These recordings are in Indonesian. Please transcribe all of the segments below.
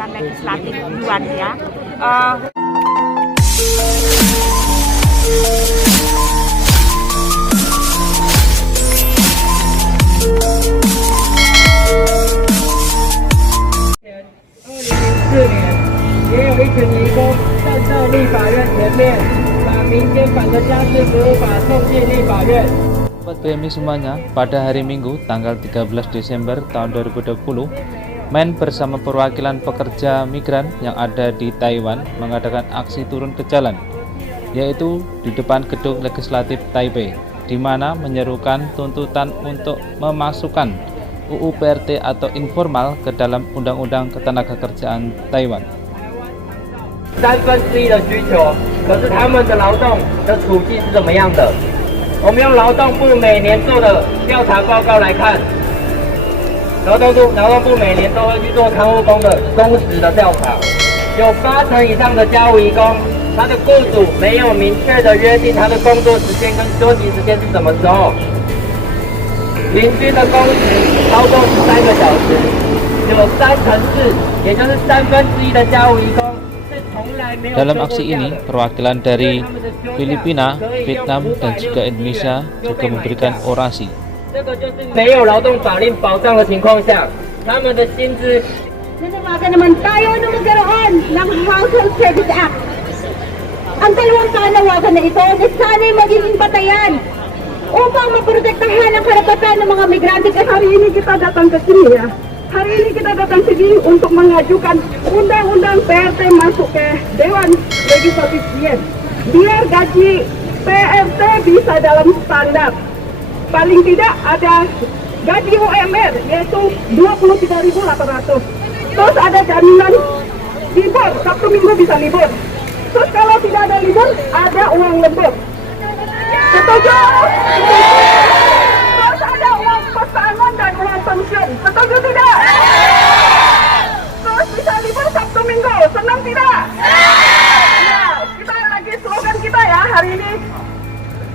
kewajiban legislatif duluan ya.也有一群移工站在立法院前面，把民间版的家事服务法送进立法院。 Sobat PMI semuanya, pada hari Minggu tanggal 13 Desember tahun 2020, Men bersama perwakilan pekerja migran yang ada di Taiwan mengadakan aksi turun ke jalan, yaitu di depan gedung legislatif Taipei, di mana menyerukan tuntutan untuk memasukkan UU PRT atau informal ke dalam Undang-Undang Ketenagakerjaan Taiwan. 1/3的需求，可是他们的劳动的处境是怎么样的？我们用劳动部每年做的调查报告来看，劳动部每年都会去做看护工的工时的调查，有80%以上的家务移工，他的雇主没有明确的约定他的工作时间跟休息时间是什么时候，平均的工时超过13个小时，有4/3，也就是1/3的家务移工。 Dalam aksi ini, perwakilan dari Filipina, Vietnam, dan juga Indonesia juga memberikan orasi. 没有劳动法令保障的情况下，他们的薪资。 Nanawagan naman tayo na magkaroon ng Household Service Act. Ang dalawang panawagan na ito ay sana'y magiging patayan upang maprotektahan ang karapatan ng mga migrante. Hari ini kita datang ke sini ya. Hari ini kita datang sini untuk mengajukan undang-undang PRT masuk ke Dewan Legislatif biar gaji PRT bisa dalam standar. Paling tidak ada gaji UMR yaitu 23.800. Terus ada jaminan libur, Sabtu Minggu bisa libur. Terus kalau tidak ada libur, ada uang lembur. Setuju? Terus ada uang pesangon dan uang pensiun. Setuju tidak? Terus bisa libur Sabtu Minggu, senang tidak? Ya, kita lagi slogan kita ya hari ini.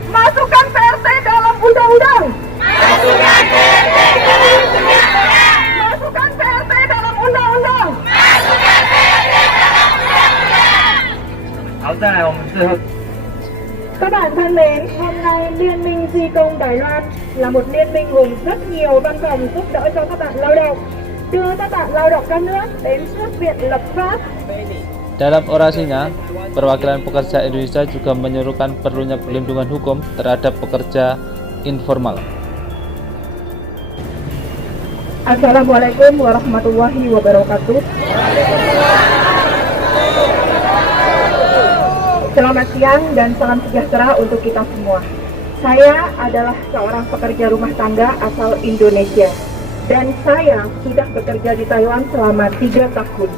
Masukkan PRT dalam undang-undang. Masukkan PRT dalam undang-undang. Masukkan PRT dalam undang-undang. Masukkan PRT dalam undang-undang. 好，再来我们最后。 Các bạn thân mến, hôm nay Liên minh Di công Đài Loan là một liên minh gồm rất nhiều văn phòng giúp đỡ cho các bạn lao động, đưa các bạn lao động các nước đến trước Viện Lập pháp. Dalam orasinya, perwakilan pekerja Indonesia juga menyerukan perlunya perlindungan hukum terhadap pekerja informal. Assalamualaikum warahmatullahi wabarakatuh. Selamat siang dan salam sejahtera untuk kita semua. Saya adalah seorang pekerja rumah tangga asal Indonesia dan saya sudah bekerja di Taiwan selama 3 tahun.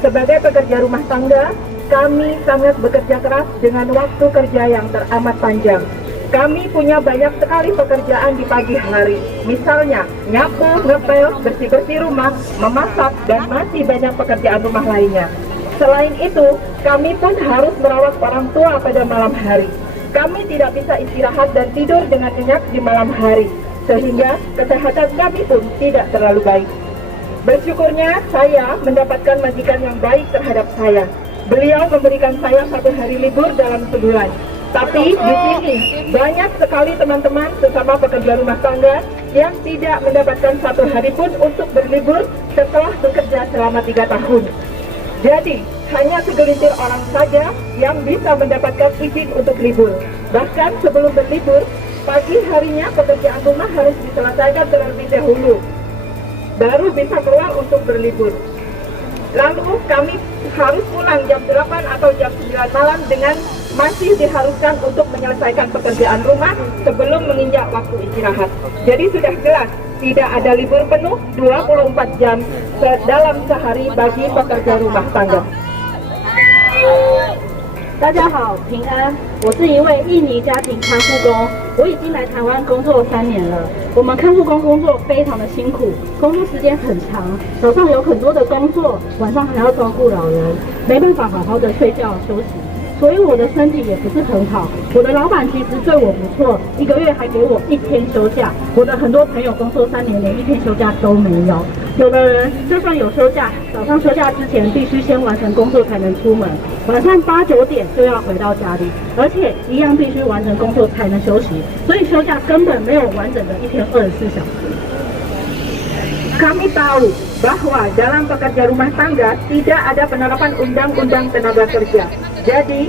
Sebagai pekerja rumah tangga, kami sangat bekerja keras dengan waktu kerja yang teramat panjang. Kami punya banyak sekali pekerjaan di pagi hari, misalnya nyapu, ngepel, bersih-bersih rumah, memasak, dan masih banyak pekerjaan rumah lainnya. Selain itu, kami pun harus merawat orang tua pada malam hari. Kami tidak bisa istirahat dan tidur dengan nyenyak di malam hari, sehingga kesehatan kami pun tidak terlalu baik. Bersyukurnya saya mendapatkan majikan yang baik terhadap saya. Beliau memberikan saya 1 hari libur dalam sebulan. Tapi di sini banyak sekali teman-teman sesama pekerja rumah tangga yang tidak mendapatkan 1 hari pun untuk berlibur setelah bekerja selama 3 tahun. Jadi hanya segelintir orang saja yang bisa mendapatkan izin untuk libur. Bahkan sebelum berlibur, pagi harinya pekerjaan rumah harus diselesaikan terlebih dahulu, baru bisa keluar untuk berlibur. Lalu kami harus pulang jam 8 atau jam 9 malam dengan masih diharuskan untuk menyelesaikan pekerjaan rumah sebelum menginjak waktu istirahat. Jadi sudah jelas, tidak ada libur penuh 24 jam dalam sehari bagi pekerja rumah tangga. 大家好，平安。我是一位印尼家庭看护工，我已经来台湾工作3年了。我们看护工工作非常的辛苦，工作时间很长，手上有很多的工作，晚上还要照顾老人，没办法好好的睡觉休息。所以我的身体也不是很好。我的老板其实对我不错，1个月还给我1天休假。我的很多朋友工作3年连1天休假都没有。有的人就算有休假，早上休假之前必须先完成工作才能出门，晚上8、9点就要回到家里，而且一样必须完成工作才能休息，所以休假根本没有完整的1天24小时。Kami tahu bahwa dalam pekerja rumah tangga tidak ada penerapan undang-undang tenaga kerja. Jadi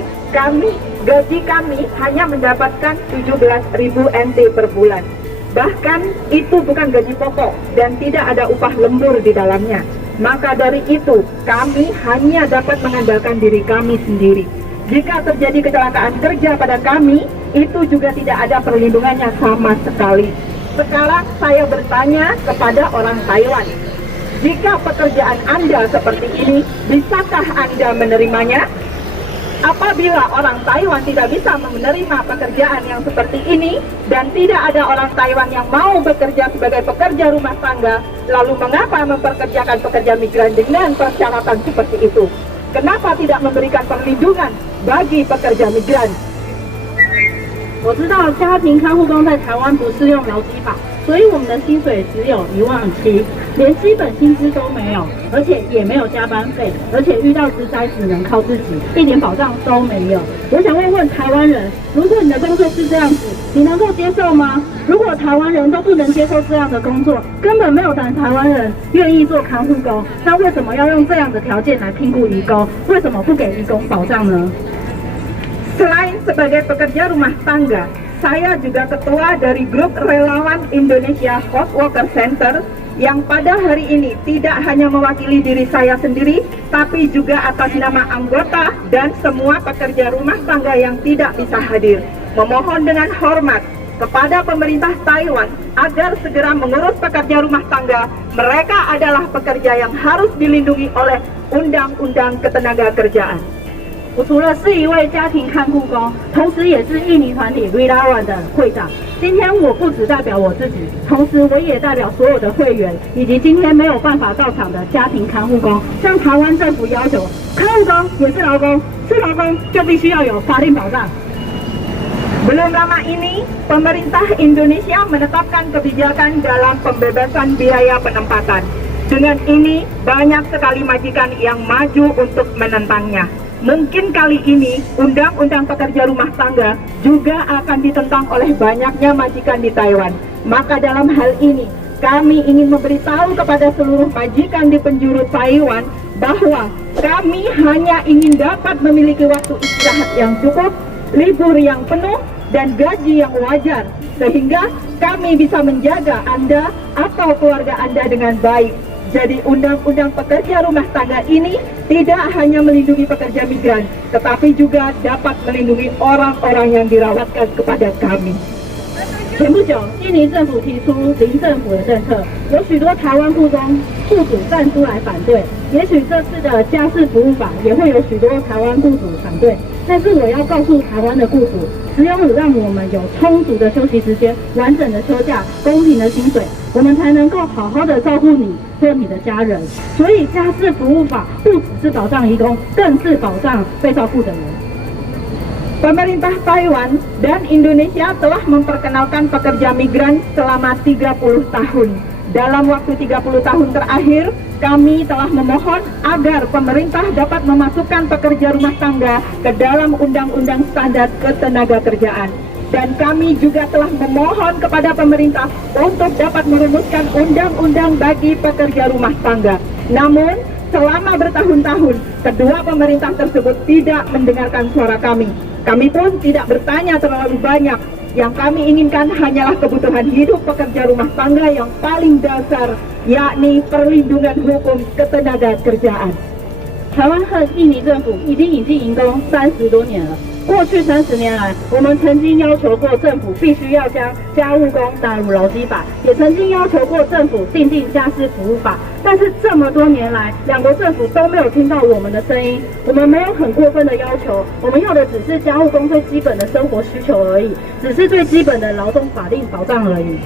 gaji kami hanya mendapatkan 17.000 NT per bulan. Bahkan itu bukan gaji pokok dan tidak ada upah lembur di dalamnya. Maka dari itu kami hanya dapat mengandalkan diri kami sendiri. Jika terjadi kecelakaan kerja pada kami, itu juga tidak ada perlindungannya sama sekali. Sekarang saya bertanya kepada orang Taiwan, jika pekerjaan Anda seperti ini, bisakah Anda menerimanya? Apabila orang Taiwan tidak bisa menerima pekerjaan yang seperti ini, dan tidak ada orang Taiwan yang mau bekerja sebagai pekerja rumah tangga, lalu mengapa memperkerjakan pekerja migran dengan persyaratan seperti itu? Kenapa tidak memberikan perlindungan bagi pekerja migran?我知道家庭看护工在台湾不适用劳基法，所以我们的薪水只有17000，连基本薪资都没有，而且也没有加班费，而且遇到职灾只能靠自己，一点保障都没有。我想问问台湾人，如果你的工作是这样子，你能够接受吗？如果台湾人都不能接受这样的工作，根本没有台湾人愿意做看护工，那为什么要用这样的条件来聘雇移工？为什么不给移工保障呢？Selain sebagai pekerja rumah tangga, saya juga ketua dari grup relawan Indonesia Host Worker Center yang pada hari ini tidak hanya mewakili diri saya sendiri, tapi juga atas nama anggota dan semua pekerja rumah tangga yang tidak bisa hadir. Memohon dengan hormat kepada pemerintah Taiwan agar segera mengurus pekerja rumah tangga. Mereka adalah pekerja yang harus dilindungi oleh Undang-Undang Ketenagakerjaan.我除了是一位家庭看护工，同时也是印尼团体 Relawan 的会长。今天我不只代表我自己，同时我也代表所有的会员，以及今天没有办法到场的家庭看护工，向台湾政府要求，看护工也是劳工，是劳工就必须要有法定保障。Belum lama ini, pemerintah Indonesia menetapkan kebijakan dalam pembebasan biaya penempatan. Dengan ini, banyak sekali majikan yang maju untuk menentangnya. Mungkin kali ini Undang-Undang Pekerja Rumah Tangga juga akan ditentang oleh banyaknya majikan di Taiwan. Maka dalam hal ini kami ingin memberitahu kepada seluruh majikan di penjuru Taiwan bahwa kami hanya ingin dapat memiliki waktu istirahat yang cukup, libur yang penuh, dan gaji yang wajar, sehingga kami bisa menjaga Anda atau keluarga Anda dengan baik. Jadi Undang-Undang Pekerja Rumah Tangga ini tidak hanya melindungi pekerja migran, tetapi juga dapat melindungi orang-orang yang dirawatkan kepada kami. 前不久，印尼政府提出零政府的政策，有许多台湾雇主站出来反对。也许这次的家事服务法也会有许多台湾雇主反对，但是我要告诉台湾的雇主，只有让我们有充足的休息时间、完整的休假、公平的薪水，我们才能够好好的照顾你或你的家人。所以家事服务法不只是保障移工，更是保障被照顾的人。Pemerintah Taiwan dan Indonesia telah memperkenalkan pekerja migran selama 30 tahun. Dalam waktu 30 tahun terakhir, kami telah memohon agar pemerintah dapat memasukkan pekerja rumah tangga ke dalam Undang-Undang Standar Ketenagakerjaan. Dan kami juga telah memohon kepada pemerintah untuk dapat merumuskan undang-undang bagi pekerja rumah tangga. Namun, selama bertahun-tahun, kedua pemerintah tersebut tidak mendengarkan suara kami. Kami pun tidak bertanya terlalu banyak. Yang kami inginkan hanyalah kebutuhan hidup pekerja rumah tangga yang paling dasar, yakni perlindungan hukum ketenagakerjaan. 台湾和印尼政府已经引进移工30多年了。过去30年来，我们曾经要求过政府必须要将家务工纳入劳基法，也曾经要求过政府订定家事服务法。但是这么多年来，两国政府都没有听到我们的声音。我们没有很过分的要求，我们要的只是家务工最基本的生活需求而已，只是最基本的劳动法定保障而已。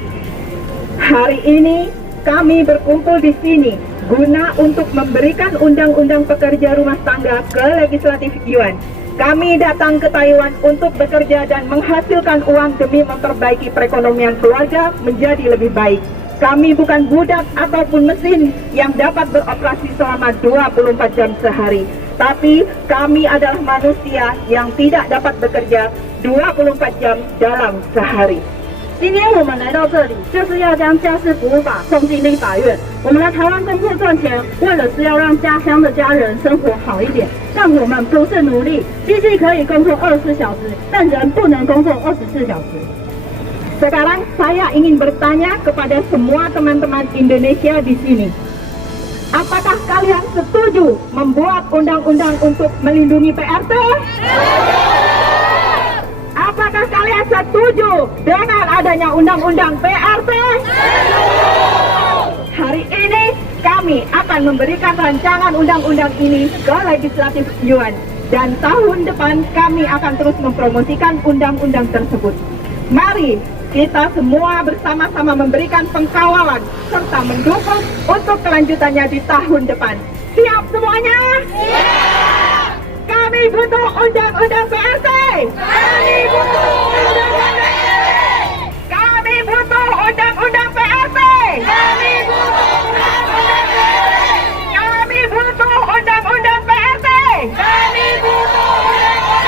Hari ini kami berkumpul di sini guna untuk memberikan undang-undang pekerja rumah tangga ke legislatif Yuan. Kami datang ke Taiwan untuk bekerja dan menghasilkan uang demi memperbaiki perekonomian keluarga menjadi lebih baik. Kami bukan budak ataupun mesin yang dapat beroperasi selama 24 jam sehari. Tapi kami adalah manusia yang tidak dapat bekerja 24 jam dalam sehari. 今天我们来到这里，就是要将家事服务法送进立法院。我们来台湾工作赚钱，为了是要让家乡的家人生活好一点。但我们不是奴隶，机器可以工作24小时，但人不能工作24小时。 Sekarang saya ingin bertanya kepada semua teman-teman Indonesia di sini. Apakah kalian setuju membuat undang-undang untuk melindungi PRT? Apakah kalian setuju dengan adanya undang-undang PRT? Hari ini kami akan memberikan rancangan undang-undang ini ke legislatif Yuan. Dan tahun depan kami akan terus mempromosikan undang-undang tersebut. Mari kita semua bersama-sama memberikan pengkawalan serta mendukung untuk kelanjutannya di tahun depan. Siap semuanya? Siap! Kami butuh undang-undang PRT! Kami butuh undang-undang PRT! Kami butuh undang-undang PRT! Kami butuh undang-undang PRT! Kami butuh undang-undang PRT! Kami butuh undang-undang PRT!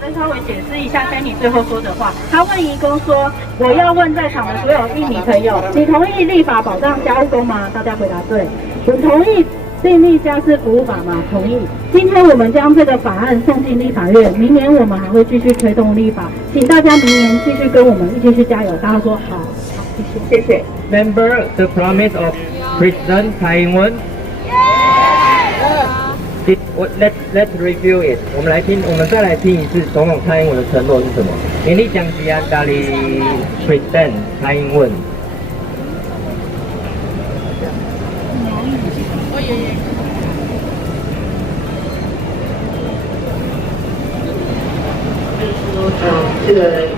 再稍微解释一下 Kenny 最后说的话。他问移工说：“我要问在场的所有印尼朋友，你同意立法保障家务工吗？”大家回答对。我同意订立家事服务法吗？同意。今天我们将这个法案送进立法院，明年我们还会继续推动立法，请大家明年继续跟我们一起去加油。大家说好，好，谢谢。谢谢。 Remember the promise of President Tsai Ing-wen? Let's review it. 我们再来听一次总统蔡英文的承诺是什么？勉励将吉安大力 President 蔡英文。这个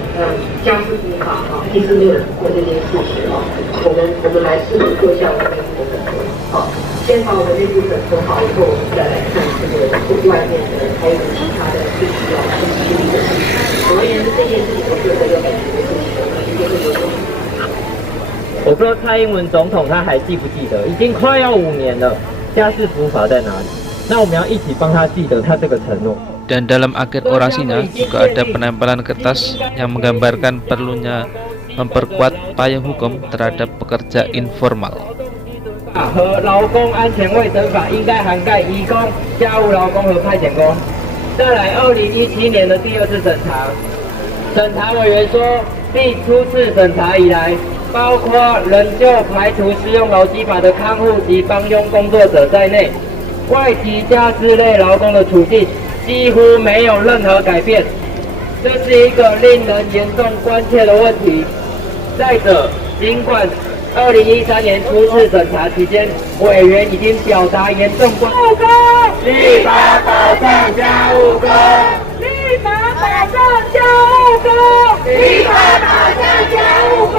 家事服务法其实没有人过这件事情我们来试着做一下我们内部的整合先把我们内部整合好以后，我们再来看这个外面的还有其他的必须要处理的事情。总而言之，这件事情我觉得要解决的事情，我们一定会有用。我不知道蔡英文总统他还记不记得，已经快要5年了，家事服务法在哪里？那我们要一起帮他记得他这个承诺。 Dan dalam akhir orasinya juga ada penempelan kertas yang menggambarkan perlunya memperkuat payung hukum terhadap pekerja informal. 和劳工安全卫生法应该涵盖移工、家务劳工和派遣工。再来，2017年的第2次审查，审查委员说，自初次审查以来，包括仍旧排除适用劳基法的看护及帮佣工作者在内，外籍家事类劳工的处境几乎没有任何改变，这是一个令人严重关切的问题。再者，尽管2013年初次审查期间，委员已经表达严重关注。立法保障家务工，立法保障家务工，立法保障家务工，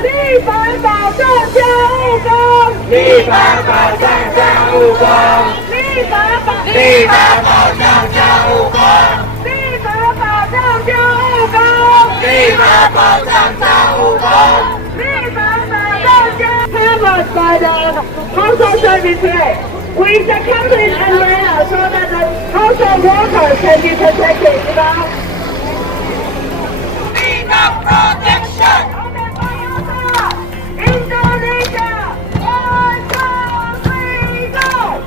立法保障家务工，立法保障家务工，立法保立法保障家务工，立法保障家务工，立法保障家务工。 Covered by the household service rate, with the country's umbrella so that the household workers can be protected, you know? Freedom protection! Indonesia! 1, 2, 3, go!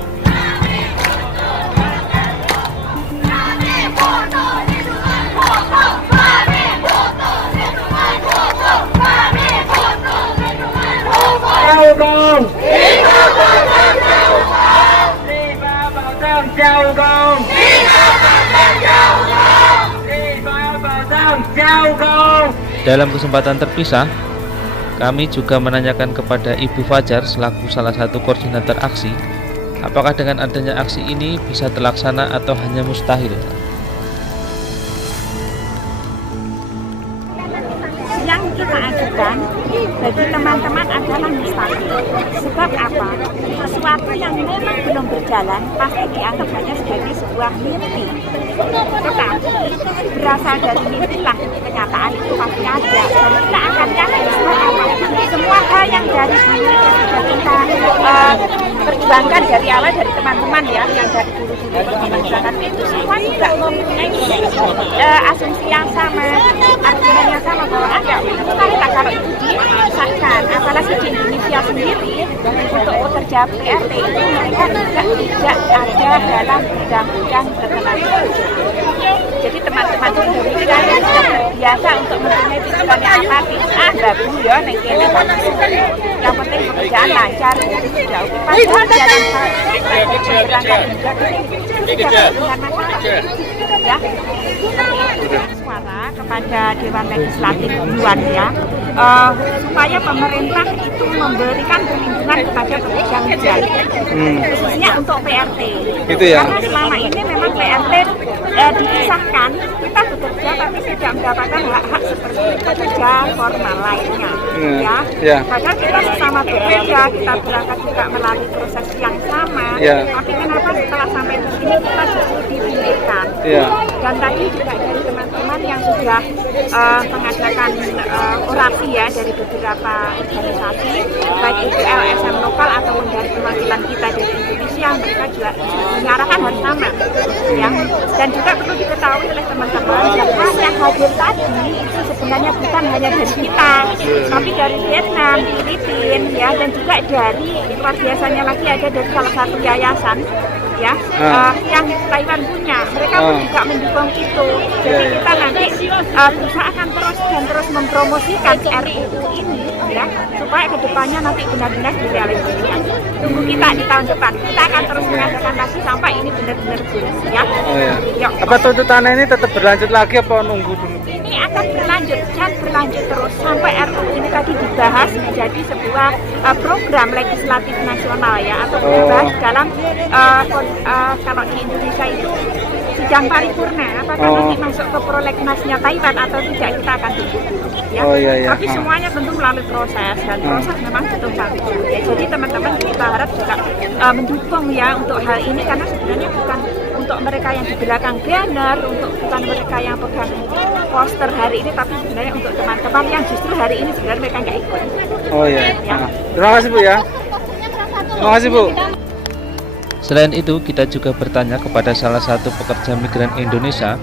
Dalam kesempatan terpisah, kami juga menanyakan kepada Ibu Fajar selaku salah satu koordinator aksi, apakah dengan adanya aksi ini bisa terlaksana atau hanya mustahil. Yang kita ajukan bagi teman-teman adalah adalah mustahil. Sebab apa? Sesuatu yang memang belum berjalan pasti dianggap hanya sebagai sebuah mimpi. Tetapi berasal dari mimpilah kenyataan itu pasti ada. Dan kita akan yakin sebab apa? Semua hal yang dari dulu sudah kita perjuangkan dari awal dari teman-teman ya, yang dari dulu perjuangan itu semua juga mempunyai asumsi yang sama, argumen yang sama bahwa ada kalau itu disahkan, apalagi di Indonesia sendiri untuk pekerja PRT itu mereka juga tidak ada dalam undang-undang ketenagakerjaan. Jadi teman-teman di Indonesia yang sudah terbiasa untuk mempunyai pikiran yang apatis, bagus ya, yang penting pekerjaan lancar, tidak padahal dalam hal berangkat juga dengan masalah ya. Suara kepada Dewan Legislatif duluan ya, supaya pemerintah itu memberikan perlindungan kepada pekerja migran, khususnya untuk PRT. Itu ya. Karena selama ini memang PRT dipisahkan, kita bekerja tapi tidak mendapatkan hak-hak seperti pekerja formal lainnya. Ya. Padahal kita sesama bekerja, kita berangkat juga melalui proses yang sama. Tapi kenapa setelah sampai ke sini kita justru dipinggirkan? Dan tadi juga dari teman-teman yang sudah mengadakan orasi ya dari beberapa organisasi, baik itu LSM lokal ataupun dari perwakilan kita dari Indonesia, mereka juga menyuarakan hal sama ya. Dan juga perlu diketahui oleh teman-teman bahwa yang hadir tadi itu sebenarnya bukan hanya dari kita, tapi dari Vietnam, Filipina ya, dan juga dari luar biasanya lagi ada dari salah satu yayasan ya, yang Taiwan punya, mereka pun juga mendukung itu. Jadi kita nanti berusaha akan terus mempromosikan RUU ini ya, supaya kedepannya nanti benar-benar direalisasikan. Tunggu kita di tahun depan, kita akan terus mengadakan lagi sampai ini benar-benar jelas ya. Yuk. Apa tuntutannya ini tetap berlanjut lagi apa nunggu dulu? Ini akan berlanjut terus sampai RUU ini tadi dibahas menjadi sebuah program legislatif nasional ya, atau dibahas dalam kalau di Indonesia itu sidang paripurna, apakah nanti masuk ke prolegnasnya Taiwan atau tidak, kita akan tunggu ya. Tapi semuanya tentu melalui proses, dan proses memang butuh waktu ya. Jadi teman-teman kita harap juga mendukung ya untuk hal ini, karena sebenarnya bukan untuk mereka yang di belakang banner, bukan mereka yang pegang poster hari ini, tapi sebenarnya untuk teman-teman yang justru hari ini sebenarnya mereka nggak ikut. Ya. Terima kasih Bu ya. Terima kasih Bu. Selain itu, kita juga bertanya kepada salah satu pekerja migran Indonesia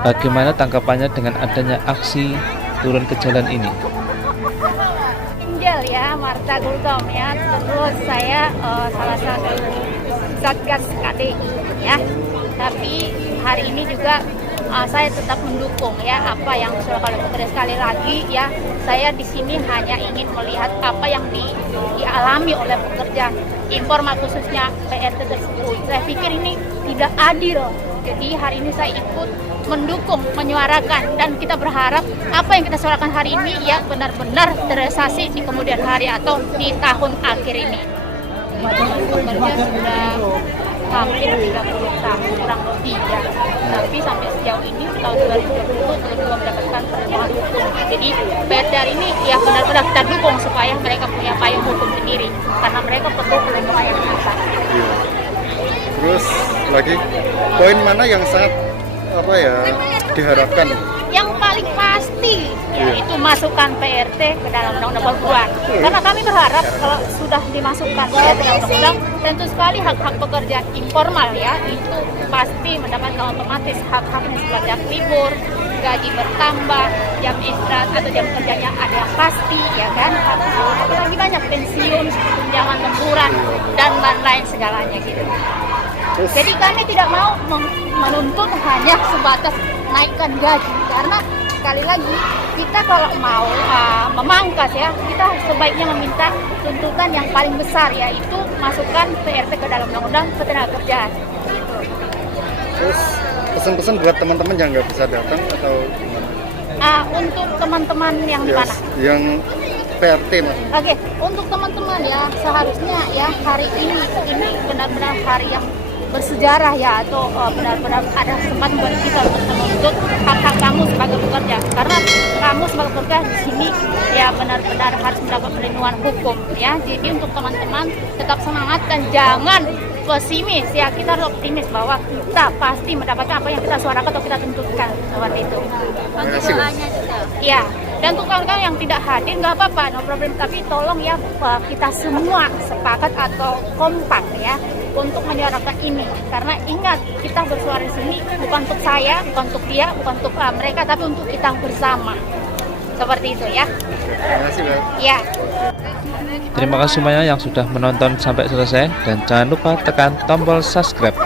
bagaimana tanggapannya dengan adanya aksi turun ke jalan ini. Angel ya, Marta Gultom ya, terus saya salah satu Satgas KDI ya, tapi hari ini juga saya tetap mendukung ya apa yang dilakukan oleh pekerja. Sekali lagi ya, saya di sini hanya ingin melihat apa yang dialami oleh pekerja informal, khususnya PRT tersebut. Saya pikir ini tidak adil. Jadi hari ini saya ikut mendukung, menyuarakan, dan kita berharap apa yang kita suarakan hari ini ya benar-benar terrealisasi di kemudian hari atau di tahun akhir ini. Pekerja sudah hampir 30 tahun kurang lebih ya, tapi sampai sejauh ini tahun 2020 belum mendapatkan perlindungan hukum. Jadi PRT hari ini ya benar-benar kita dukung supaya mereka punya payung hukum sendiri, karena mereka perlu perlindungan yang kita. Terus lagi poin mana yang sangat diharapkan? Yang paling pasti yaitu masukkan PRT ke dalam undang-undang perempuan. Karena kami berharap kalau sudah dimasukkan ke dalam undang-undang, tentu sekali hak-hak pekerja informal ya itu pasti mendapatkan otomatis hak-haknya seperti hak libur, gaji bertambah, jam istirahat atau jam kerjanya ada yang pasti ya kan. Apalagi banyak pensiun, tunjangan lemburan dan lain-lain segalanya gitu. Jadi kami tidak mau menuntut hanya sebatas naikkan gaji, karena sekali lagi kita kalau mau memangkas ya, kita sebaiknya meminta tuntutan yang paling besar, yaitu masukkan PRT ke dalam undang-undang ketenagakerjaan. Terus pesan-pesan buat teman-teman yang nggak bisa datang atau gimana? Untuk teman-teman yang di mana? Yang PRT mas. Oke, untuk teman-teman ya seharusnya ya hari ini benar-benar hari yang bersejarah ya, atau benar-benar ada kesempatan buat kita untuk menuntut hak-hak kamu sebagai pekerja, karena kamu sebagai pekerja di sini ya benar-benar harus mendapat perlindungan hukum ya. Jadi untuk teman-teman tetap semangat dan jangan pesimis ya, kita harus optimis bahwa kita pasti mendapatkan apa yang kita suarakan atau kita tentukan, seperti itu. Untuk doanya juga. Ya, dan untuk kawan-kawan yang tidak hadir nggak apa-apa, no problem. Tapi tolong ya kita semua sepakat atau kompak ya untuk menyuarakan ini. Karena ingat, kita bersuara di sini bukan untuk saya, bukan untuk dia, bukan untuk mereka, tapi untuk kita bersama. Seperti itu ya. Terima kasih, Mbak. Ya. Terima kasih semuanya yang sudah menonton sampai selesai, dan jangan lupa tekan tombol subscribe.